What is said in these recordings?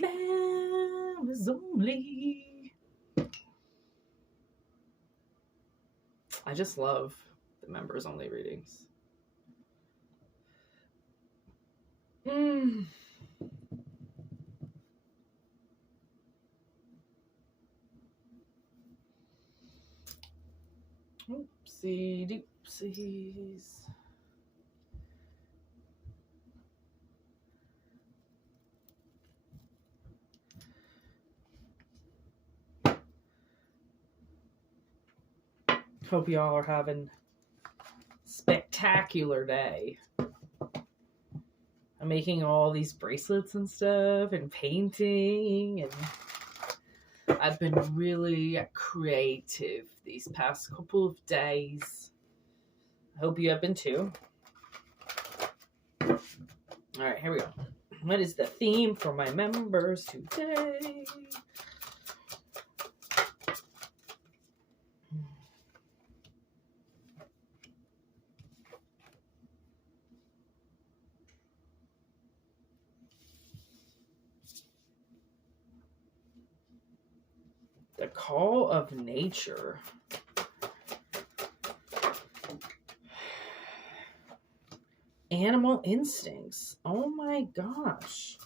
Members only. I just love the members only readings. Oopsie doopsies. Hope y'all are having a spectacular day. I'm making all these bracelets and stuff and painting, and I've been really creative these past couple of days. I hope you have been too. All right, here we go. What is the theme for my members today? The call of nature. Animal instincts. Oh my gosh.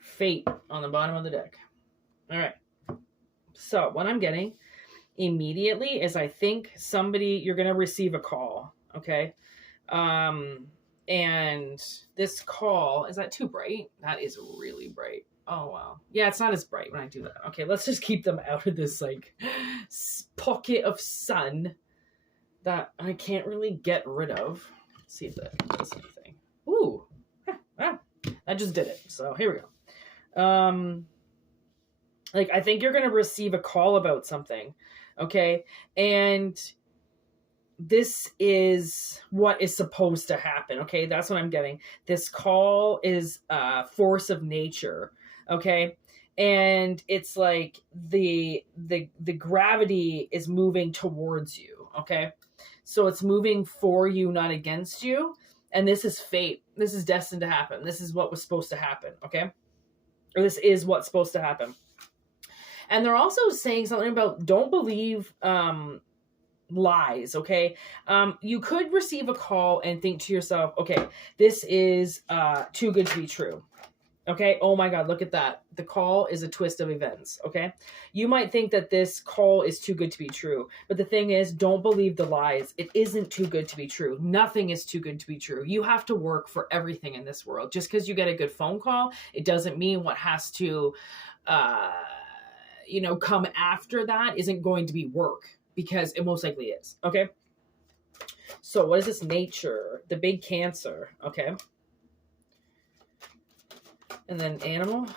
Fate on the bottom of the deck. All right. So what I'm getting immediately is I think you're going to receive a call. Okay. And this call, is that too bright? That is really bright. Oh, wow. Yeah, it's not as bright when I do that. Okay, let's just keep them out of this like pocket of sun that I can't really get rid of. Let's see if that does anything. Ooh. Ah, I just did it. So here we go. Like, I think you're going to receive a call about something. Okay. And this is what is supposed to happen. Okay. That's what I'm getting. This call is a force of nature. Okay. And it's like the gravity is moving towards you. Okay. So it's moving for you, not against you. And this is fate. This is destined to happen. This is what was supposed to happen. Okay. Or this is what's supposed to happen. And they're also saying something about don't believe lies, okay? You could receive a call and think to yourself, okay, this is too good to be true. Okay? Oh my God, look at that. The call is a twist of events, okay? You might think that this call is too good to be true. But the thing is, don't believe the lies. It isn't too good to be true. Nothing is too good to be true. You have to work for everything in this world. Just because you get a good phone call, it doesn't mean what has to, come after that isn't going to be work, because it most likely is, okay? So what is this nature? The big Cancer, okay? And then animal.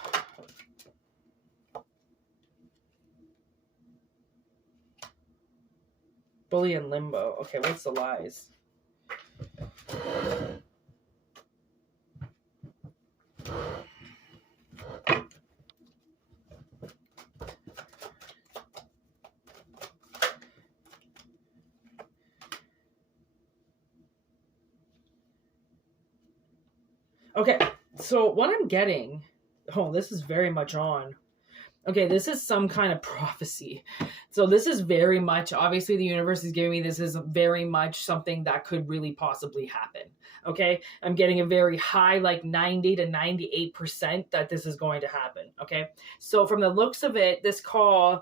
Bully and limbo. Okay, what's the lies? Okay, so what I'm getting, this is very much on. Okay, this is some kind of prophecy. So this is very much, obviously the universe is giving me, this is very much something that could really possibly happen. Okay, I'm getting a very high, like 90 to 98% that this is going to happen. Okay, so from the looks of it, this call,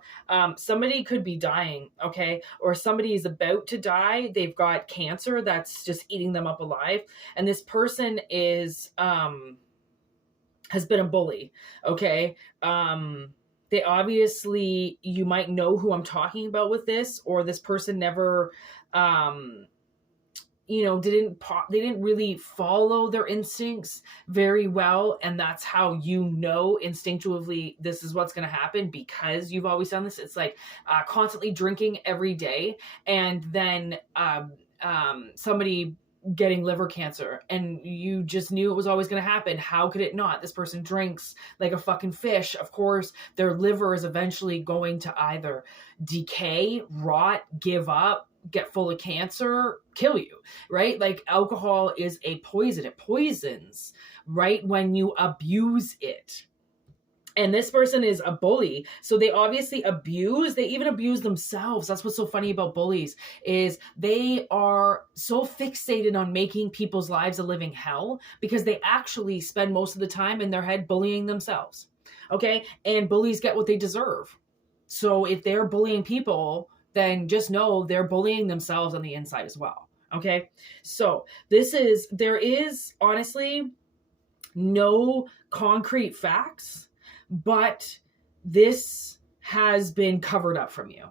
somebody could be dying. Okay, or somebody is about to die. They've got cancer that's just eating them up alive. And this person is, has been a bully. Okay. They obviously, you might know who I'm talking about with this, or this person never, they didn't really follow their instincts very well. And that's how instinctively this is what's going to happen, because you've always done this. It's like constantly drinking every day. And then somebody getting liver cancer, and you just knew it was always going to happen. How could it not? This person drinks like a fucking fish. Of course, their liver is eventually going to either decay, rot, give up, get full of cancer, kill you, right? Like alcohol is a poison. It poisons, right? When you abuse it. And this person is a bully. So they obviously abuse, they even abuse themselves. That's what's so funny about bullies, is they are so fixated on making people's lives a living hell because they actually spend most of the time in their head bullying themselves. Okay? And bullies get what they deserve. So if they're bullying people, then just know they're bullying themselves on the inside as well. Okay? So there is honestly no concrete facts, but this has been covered up from you.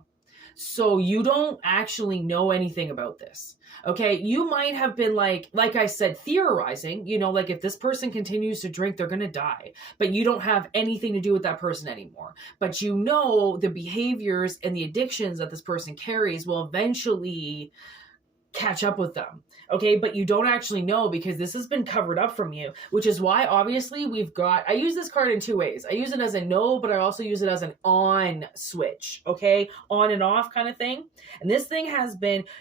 So you don't actually know anything about this. Okay. You might have been like I said, theorizing, like if this person continues to drink, they're going to die, but you don't have anything to do with that person anymore. But the behaviors and the addictions that this person carries will eventually catch up with them. Okay. But you don't actually know because this has been covered up from you, which is why obviously I use this card in two ways. I use it as a no, but I also use it as an on switch. Okay. On and off kind of thing. And this thing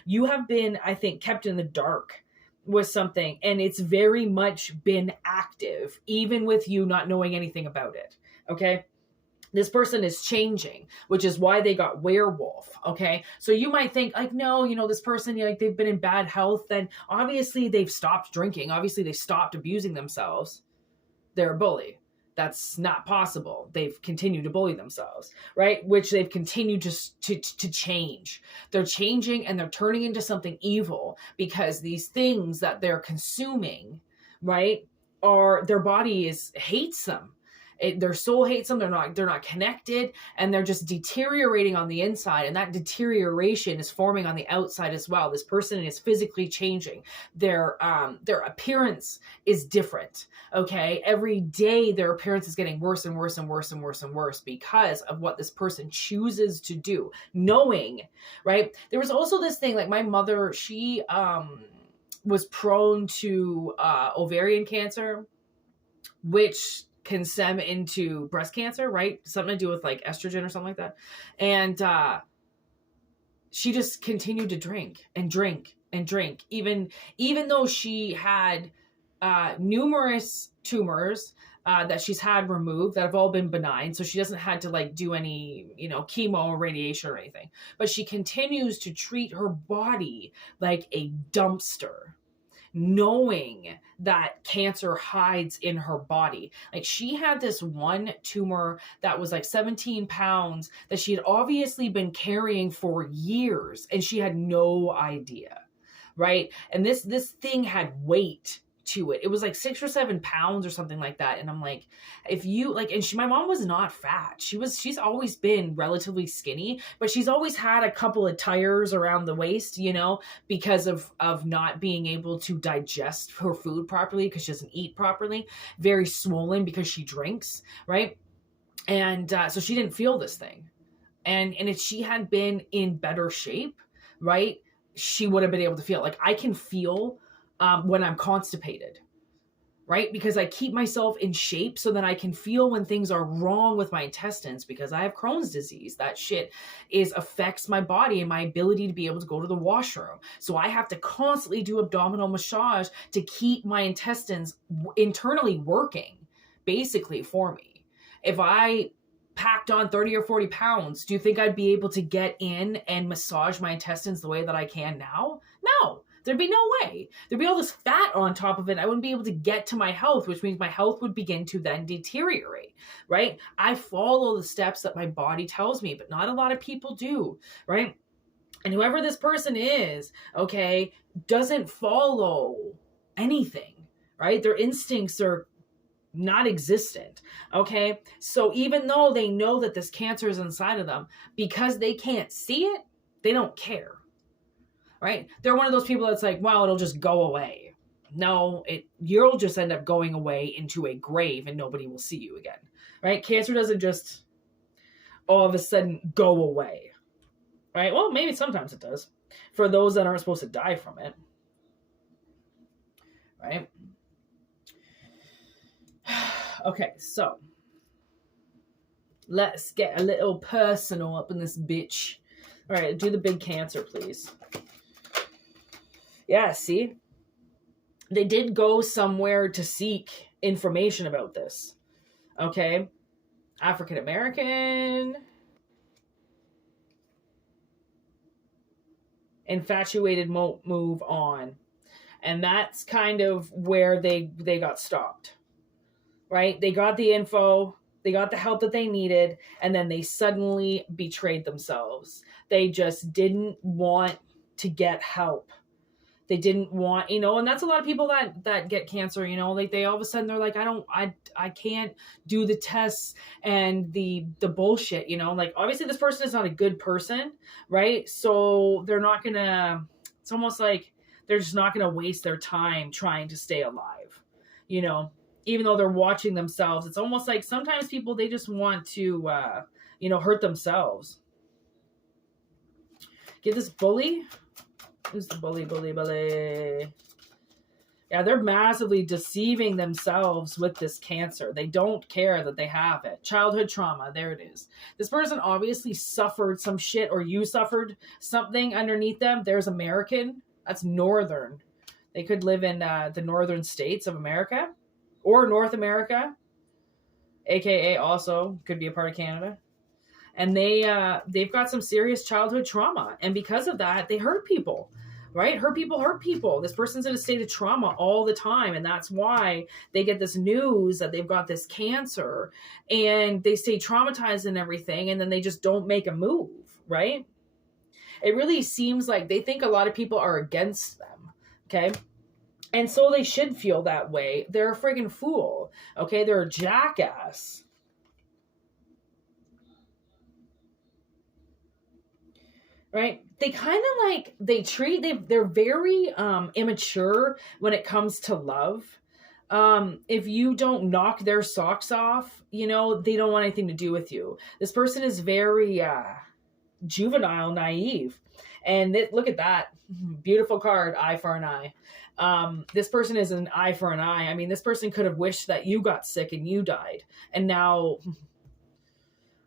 you have been, I think, kept in the dark with something, and it's very much been active, even with you not knowing anything about it. Okay. This person is changing, which is why they got werewolf. Okay. So you might think like, no, this person, like they've been in bad health. Then obviously they've stopped drinking. Obviously they stopped abusing themselves. They're a bully. That's not possible. They've continued to bully themselves, right? Which they've continued to change. They're changing and they're turning into something evil because these things that they're consuming, right, their body hates them. Their soul hates them. They're not connected, and they're just deteriorating on the inside. And that deterioration is forming on the outside as well. This person is physically changing. Their appearance is different. Okay. Every day their appearance is getting worse and worse and worse and worse and worse because of what this person chooses to do, knowing, right? There was also this thing, like my mother, she, was prone to, ovarian cancer, which can stem into breast cancer, right? Something to do with like estrogen or something like that. And she just continued to drink and drink and drink, even though she had numerous tumors that she's had removed that have all been benign. So she doesn't had to like do any, chemo or radiation or anything, but she continues to treat her body like a dumpster, knowing that cancer hides in her body. Like she had this one tumor that was like 17 pounds that she had obviously been carrying for years and she had no idea, right? And this thing had weight to it. It was like 6 or 7 pounds or something like that. And I'm like, if you like, and my mom was not fat. She's always been relatively skinny, but she's always had a couple of tires around the waist, because of not being able to digest her food properly because she doesn't eat properly, very swollen because she drinks, right? And so she didn't feel this thing. And if she had been in better shape, right, she would have been able to feel. Like I can feel when I'm constipated, right? Because I keep myself in shape so that I can feel when things are wrong with my intestines, because I have Crohn's disease. That shit affects my body and my ability to be able to go to the washroom. So I have to constantly do abdominal massage to keep my intestines internally working, basically, for me. If I packed on 30 or 40 pounds, do you think I'd be able to get in and massage my intestines the way that I can now? No. There'd be no way. There'd be all this fat on top of it. I wouldn't be able to get to my health, which means my health would begin to then deteriorate, right? I follow the steps that my body tells me, but not a lot of people do, right? And whoever this person is, okay, doesn't follow anything, right? Their instincts are not existent. Okay. So even though they know that this cancer is inside of them, because they can't see it, they don't care. Right? They're one of those people that's like, well, it'll just go away. No, you'll just end up going away into a grave and nobody will see you again. Right? Cancer doesn't just all of a sudden go away. Right? Well, maybe sometimes it does. For those that aren't supposed to die from it. right? Okay, so let's get a little personal up in this bitch. All right, do the big Cancer, please. Yeah, see? They did go somewhere to seek information about this. Okay? African American, infatuated, move on. And that's kind of where they got stopped. Right? They got the info, they got the help that they needed, and then they suddenly betrayed themselves. They just didn't want to get help. They didn't want, and that's a lot of people that get cancer, like they all of a sudden they're like, I can't do the tests and the bullshit, like obviously this person is not a good person, right? So they're not gonna, it's almost like they're just not gonna waste their time trying to stay alive, even though they're watching themselves. It's almost like sometimes people, they just want to, hurt themselves. Give this bully. Who's the bully? Yeah, they're massively deceiving themselves with this Cancer. They don't care that they have it. Childhood trauma, there it is. This person obviously suffered some shit, or you suffered something underneath them. There's American. That's Northern. They could live in the northern states of America or North America, aka also could be a part of Canada. And they've got some serious childhood trauma. And because of that, they hurt people, right? Hurt people. This person's in a state of trauma all the time. And that's why they get this news that they've got this Cancer and they stay traumatized and everything. And then they just don't make a move, right? It really seems like they think a lot of people are against them, okay? And so they should feel that way. They're a friggin' fool, okay? They're a jackass. Right? They kind of like, they're very immature when it comes to love. If you don't knock their socks off, they don't want anything to do with you. This person is very juvenile, naive. And look at that. Beautiful card, eye for an eye. This person is an eye for an eye. I mean, this person could have wished that you got sick and you died. And now,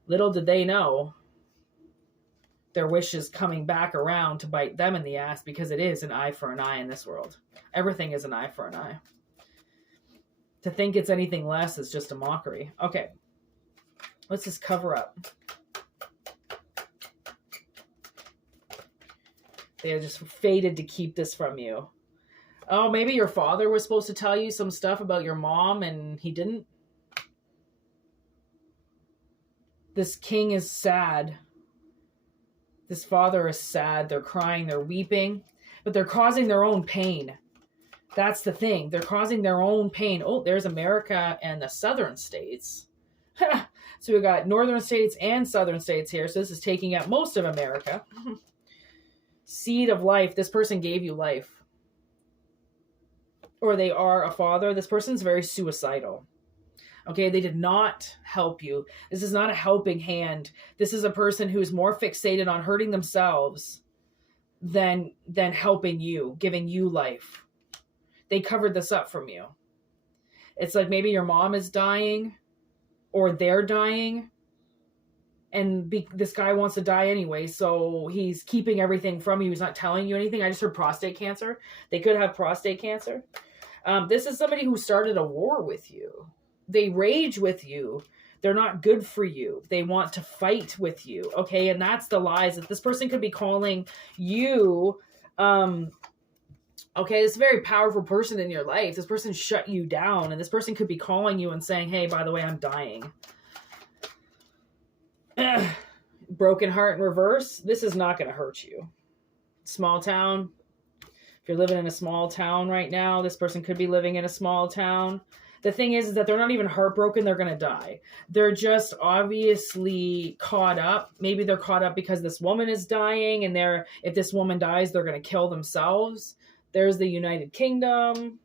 little did they know, their wish is coming back around to bite them in the ass, because it is an eye for an eye in this world. Everything is an eye for an eye. To think it's anything less is just a mockery. Okay. Let's just cover up. They are just fated to keep this from you. Oh, maybe your father was supposed to tell you some stuff about your mom and he didn't. This king is sad. This father is sad. They're crying. They're weeping. But they're causing their own pain. That's the thing. They're causing their own pain. Oh, there's America and the southern states. So we got northern states and southern states here. So this is taking up most of America. Seed of life. This person gave you life. Or they are a father. This person's very suicidal. Okay, they did not help you. This is not a helping hand. This is a person who is more fixated on hurting themselves than helping you, giving you life. They covered this up from you. It's like maybe your mom is dying or they're dying and this guy wants to die anyway, so he's keeping everything from you. He's not telling you anything. I just heard prostate cancer. They could have prostate cancer. This is somebody who started a war with you. They rage with you. They're not good for you. They want to fight with you. Okay. And that's the lies that this person could be calling you. Okay. This is a very powerful person in your life. This person shut you down, and this person could be calling you and saying, hey, by the way, I'm dying. Broken heart in reverse. This is not going to hurt you. Small town. If you're living in a small town right now, this person could be living in a small town. The thing is that they're not even heartbroken. They're going to die. They're just obviously caught up. Maybe they're caught up because this woman is dying, and if this woman dies, they're going to kill themselves. There's the United Kingdom.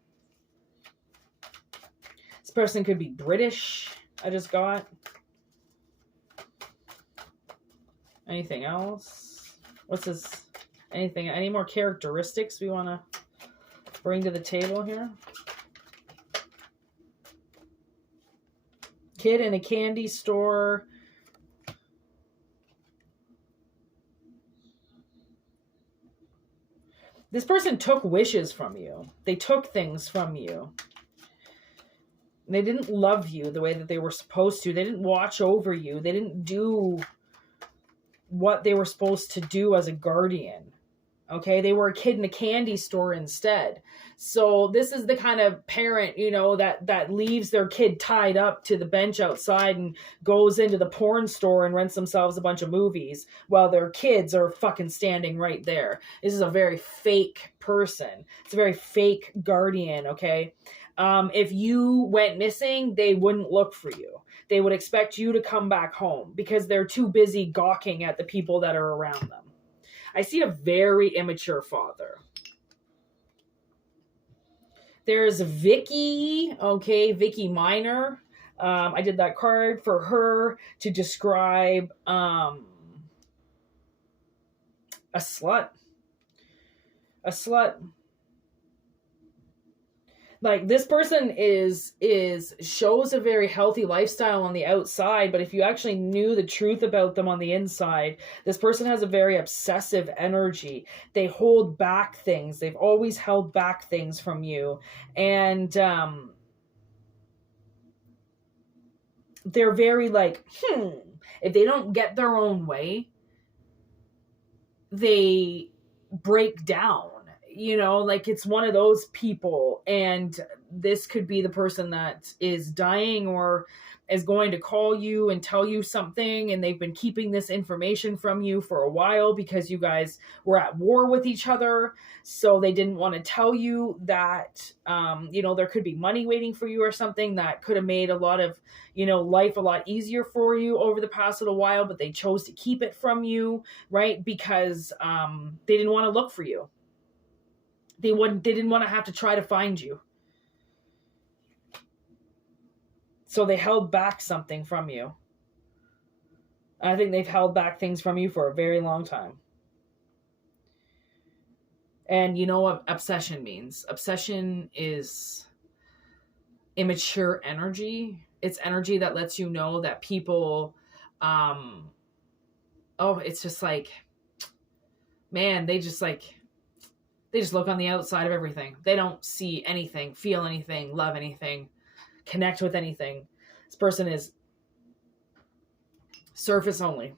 This person could be British. I just got. Anything else? What's this? Anything? Any more characteristics we want to bring to the table here? Kid in a candy store. This person took wishes from you. They took things from you. They didn't love you the way that they were supposed to. They didn't watch over you. They didn't do what they were supposed to do as a guardian. Okay, they were a kid in a candy store instead. So this is the kind of parent, you know, that leaves their kid tied up to the bench outside and goes into the porn store and rents themselves a bunch of movies while their kids are fucking standing right there. This is a very fake person. It's a very fake guardian, okay? If you went missing, they wouldn't look for you. They would expect you to come back home because they're too busy gawking at the people that are around them. I see a very immature father. There's Vicky, okay, Vicky Minor. I did that card for her to describe a slut. A slut. Like, this person shows a very healthy lifestyle on the outside, but if you actually knew the truth about them on the inside, this person has a very obsessive energy. They hold back things. They've always held back things from you. And they're very like, if they don't get their own way, they break down. You know, like, it's one of those people, and this could be the person that is dying or is going to call you and tell you something, and they've been keeping this information from you for a while because you guys were at war with each other, so they didn't want to tell you that, you know, there could be money waiting for you or something that could have made a lot of, you know, life a lot easier for you over the past little while, but they chose to keep it from you, right? Because they didn't want to look for you. They didn't want to have to try to find you. So they held back something from you. I think they've held back things from you for a very long time. And you know what obsession means? Obsession is immature energy. It's energy that lets you know that people, it's just like, man, they just look on the outside of everything. They don't see anything, feel anything, love anything, connect with anything. This person is surface only.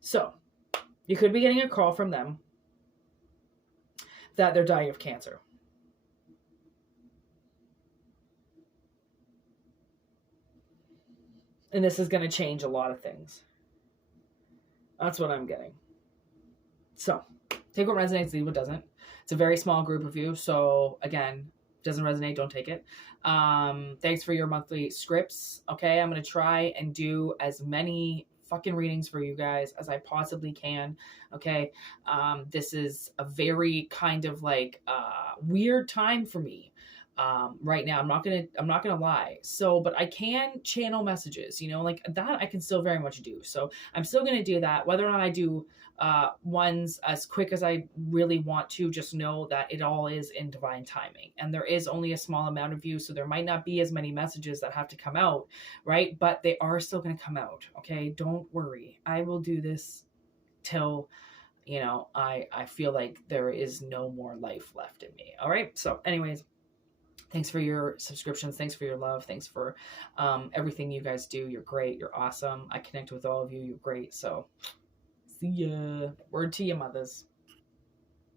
So, you could be getting a call from them that they're dying of cancer. And this is going to change a lot of things. That's what I'm getting. So, take what resonates, leave what doesn't. It's a very small group of you. So again, doesn't resonate, don't take it. Thanks for your monthly scripts. Okay, I'm going to try and do as many fucking readings for you guys as I possibly can. Okay, this is a very kind of like weird time for me. Right now, I'm not gonna lie. So, but I can channel messages, you know, like that I can still very much do. So I'm still gonna do that. Whether or not I do ones as quick as I really want to, just know that it all is in divine timing. And there is only a small amount of you, so there might not be as many messages that have to come out, right? But they are still gonna come out, okay? Don't worry. I will do this till, you know, I feel like there is no more life left in me. All right? So anyways, thanks for your subscriptions. Thanks for your love. Thanks for everything you guys do. You're great. You're awesome. I connect with all of you. You're great. So see ya. Word to your mothers.